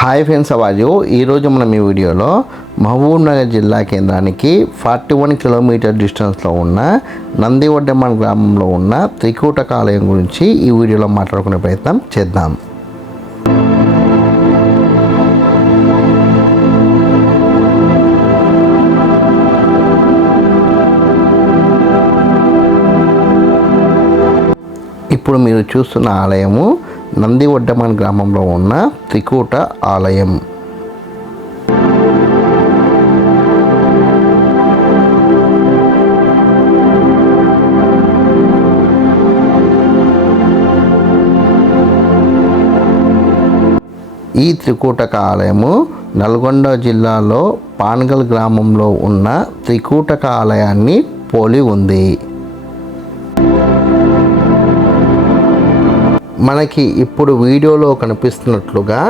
Hi friends, అవాజు ఈరోజు మనం ఈ వీడియోలో మహబూబ్నగర్ జిల్లా కేంద్రానికి 41 కిలోమీటర్ డిస్టెన్స్లో ఉన్న నందివడ్డెమాన్ గ్రామంలో ఉన్న త్రికూటక ఆలయం గురించి ఈ వీడియోలో మాట్లాడుకునే ప్రయత్నం చేద్దాం. ఇప్పుడు మీరు చూస్తున్న ఆలయము నందివడ్డెమాన్ గ్రామంలో ఉన్న త్రికూట ఆలయం. ఈ త్రికూటక ఆలయము నల్గొండ జిల్లాలో పాన్గల్ గ్రామంలో ఉన్న త్రికూటక ఆలయాన్ని పోలి ఉంది. మనకి ఇప్పుడు వీడియోలో కనిపిస్తున్నట్లుగా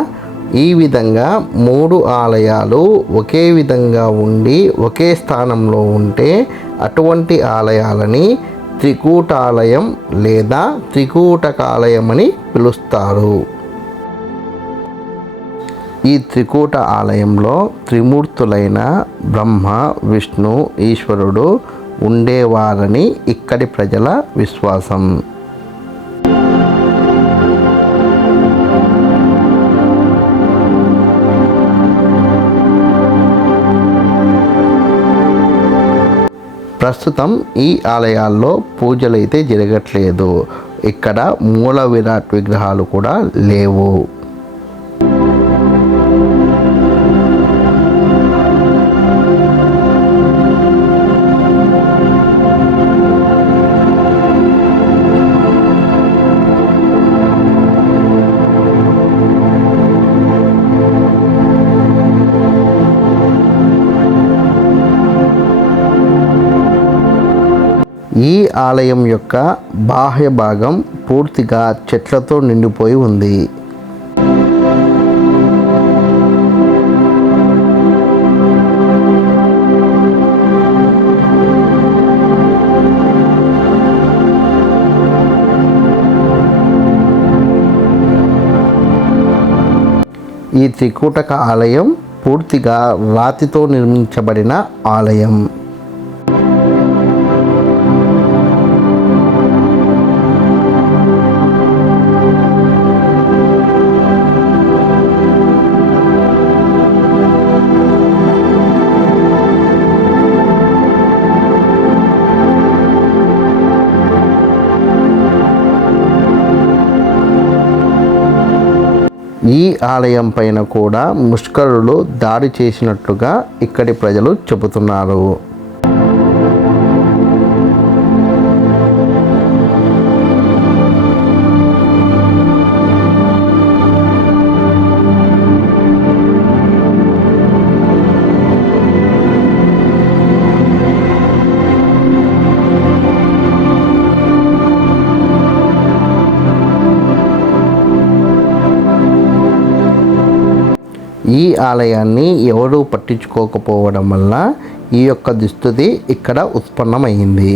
ఈ విధంగా 3 ఆలయాలు ఒకే విధంగా ఉండి ఒకే స్థానంలో ఉంటే అటువంటి ఆలయాలని త్రికూటాలయం లేదా త్రికూటకాలయం అని పిలుస్తారు. ఈ త్రికూట ఆలయంలో త్రిమూర్తులైన బ్రహ్మ, విష్ణు, ఈశ్వరుడు ఉండేవారని ఇక్కడి ప్రజల విశ్వాసం. ప్రస్తుతం ఈ ఆలయాల్లో పూజలైతే జరగట్లేదు. ఇక్కడ మూల విరాట్ విగ్రహాలు కూడా లేవు. ఈ ఆలయం యొక్క బాహ్య భాగం పూర్తిగా చెట్లతో నిండిపోయి ఉంది. ఈ త్రికూటక ఆలయం పూర్తిగా రాతితో నిర్మించబడిన ఆలయం. ఈ ఆలయం పైన కూడా ముష్కరులు దాడి చేసినట్లుగా ఇక్కడి ప్రజలు చెబుతున్నారు. ఈ ఆలయాన్ని ఎవరూ పట్టించుకోకపోవడం వల్ల ఈ యొక్క దుస్థితి ఇక్కడ ఉత్పన్నమైంది.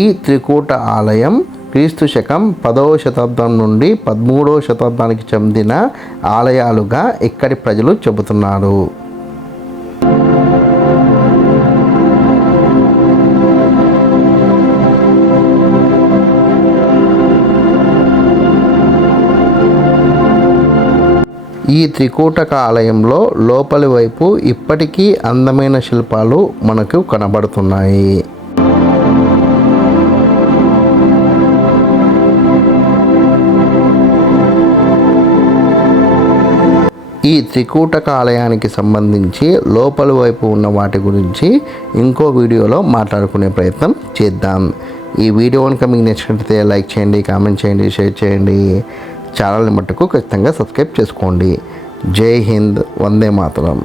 ఈ త్రికూట ఆలయం క్రీస్తు శకం 10వ శతాబ్దం నుండి 13వ శతాబ్దానికి చెందిన ఆలయాలుగా ఇక్కడి ప్రజలు చెబుతున్నారు. ఈ త్రికూటక ఆలయంలో లోపలి వైపు ఇప్పటికీ అందమైన శిల్పాలు మనకు కనబడుతున్నాయి. ఈ త్రికూటక ఆలయానికి సంబంధించి లోపలి వైపు ఉన్న వాటి గురించి ఇంకో వీడియోలో మాట్లాడుకునే ప్రయత్నం చేద్దాం. ఈ వీడియో కనుక మీకు నచ్చినట్లయితే లైక్ చేయండి, కామెంట్ చేయండి, షేర్ చేయండి. ఛానల్ని మట్టుకు ఖచ్చితంగా సబ్స్క్రైబ్ చేసుకోండి. జై హింద్, వందే మాతరం.